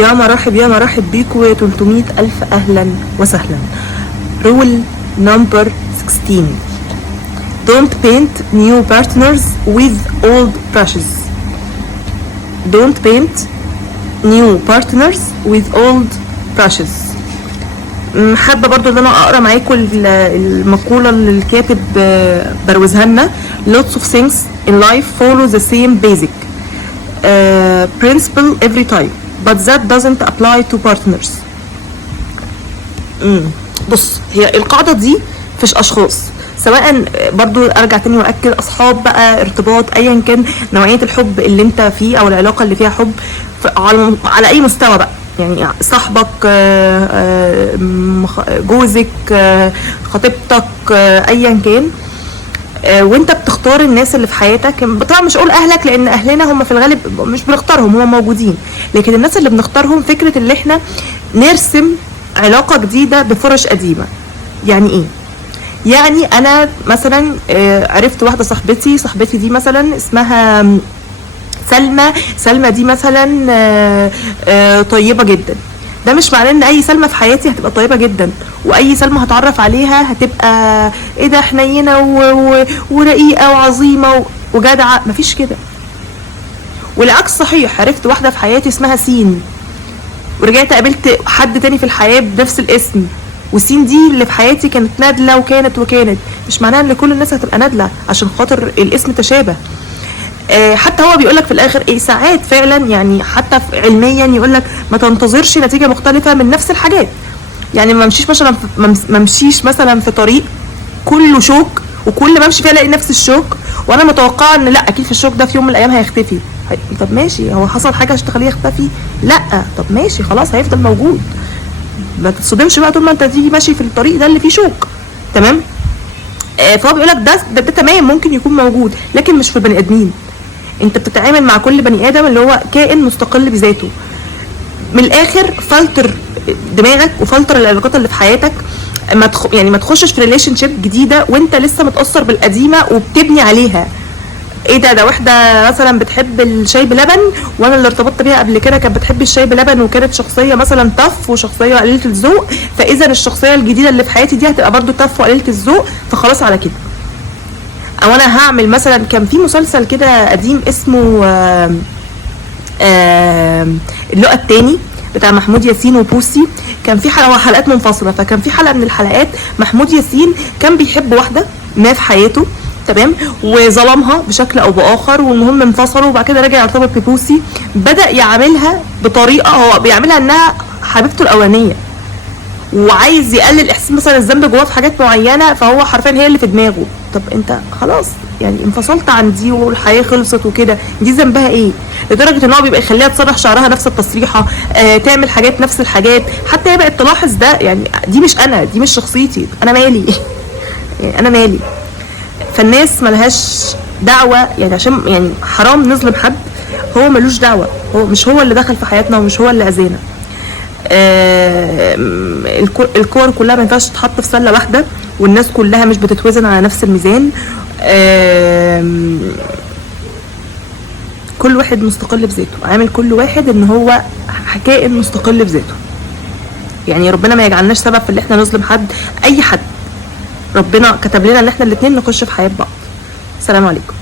يا مرحب يا مرحب بيكم يا 300 ألف أهلا وسهلا. رول نمبر 16: Don't paint new partners with old brushes. Don't paint new partners with old brushes. حابة برضو ان انا اقرا معاكم المقولة اللي الكاتب بروزها لنا. Lots of things in life follow the same basic principle every time, but that doesn't apply to partners. بص، هي القاعدة دي فيش اشخاص، سواء برضو ارجع تاني واكد اصحاب بقى، ارتباط، ايا كان نوعية الحب اللي انت فيه او العلاقة اللي فيها حب على اي مستوى بقى، يعني صاحبك، جوزك، خطيبتك، ايا كان. وانت بتختار الناس اللي في حياتك، طبعا مش اقول اهلك لان اهلنا هم في الغالب مش بنختارهم، هم موجودين، لكن الناس اللي بنختارهم فكرة اللي احنا نرسم علاقة جديدة بفرش قديمة. يعني ايه؟ يعني انا مثلا عرفت واحدة صاحبتي دي مثلا اسمها سلمى دي مثلا طيبة جدا. ده مش معناه ان اي سلمى في حياتي هتبقى طيبة جدا، واي سلمى هتعرف عليها هتبقى ايه ده حنينة ورقيقة وعظيمة وجدعة، مفيش كده. والعكس صحيح، عرفت واحدة في حياتي اسمها سين، ورجعت قابلت حد تاني في الحياة بنفس الاسم، وسين دي اللي في حياتي كانت نادلة وكانت مش معناها ان كل الناس هتبقى نادلة عشان خاطر الاسم تشابه. حتى هو بيقولك في الاخر ايه، ساعات فعلا يعني حتى علميا يقولك ما تنتظرش نتيجة مختلفة من نفس الحاجات. يعني ما امشيش مثلا في طريق كله شوك، وكل ما امشي فيه الاقي نفس الشوك، وانا متوقعه ان لا اكيد في الشوك ده في يوم من الايام هيختفي. طب ماشي، هو حصل حاجه عشان تخليه يختفي؟ لا، طب ماشي خلاص هيفضل موجود، ما تتصدمش بقى طول ما انت تيجي ماشي في الطريق ده اللي فيه شوك. تمام. فهو بيقولك ده تمام ممكن يكون موجود، لكن مش في بني ادمين. انت بتتعامل مع كل بني ادم اللي هو كائن مستقل بذاته. من الاخر فلتر دماغك وفلتر العلاقات اللي في حياتك، ما تخشش في ريليشن شيب جديده وانت لسه متاثر بالقديمه وبتبني عليها. ايه ده واحده مثلا بتحب الشاي بلبن، وانا اللي ارتبطت بيها قبل كده كانت بتحب الشاي بلبن وكانت شخصيه مثلا طف وشخصيه قليله الذوق، فاذا الشخصيه الجديده اللي في حياتي دي هتبقى برضو طف وقليله الذوق، فخلاص على كده. او انا هعمل مثلا، كان في مسلسل كده قديم اسمه اللقاء التاني بتاع محمود ياسين وبوسي، كان في حلقات منفصله، فكان في حلقه من الحلقات محمود ياسين كان بيحب واحده ما في حياته، تمام، وظلمها بشكل او باخر، والمهم انفصلوا، وبعد كده رجع يرتبط ببوسي، بدا يعاملها بطريقه هو بيعملها انها حبيبته الاولانيه، وعايز يقلل احساس مثلا الذنب جواه في حاجات معينه، فهو حرفيا هي اللي في دماغه. طب انت خلاص يعني انفصلت عن دي والحياه خلصت وكده، دي ذنبها ايه؟ لدرجه ان هو بيبقى يخليها تسرح شعرها نفس التسريحه، تعمل حاجات نفس الحاجات، حتى هي بقت تلاحظ ده. يعني دي مش انا، دي مش شخصيتي، انا مالي يعني انا مالي. فالناس ملهاش دعوه، يعني عشان يعني حرام نظلم حد، هو ملوش دعوه، هو مش هو اللي دخل في حياتنا ومش هو اللي اذانا. الكور كلها ما ينفعش تتحط في سله واحده، والناس كلها مش بتتوزن على نفس الميزان. كل واحد مستقل بذاته، عامل كل واحد ان هو كائن مستقل بذاته. يعني ربنا ما يجعلناش سبب في اللي احنا نظلم حد، اي حد. ربنا كتب لنا ان احنا الاتنين نخش في حياه بعض. السلام عليكم.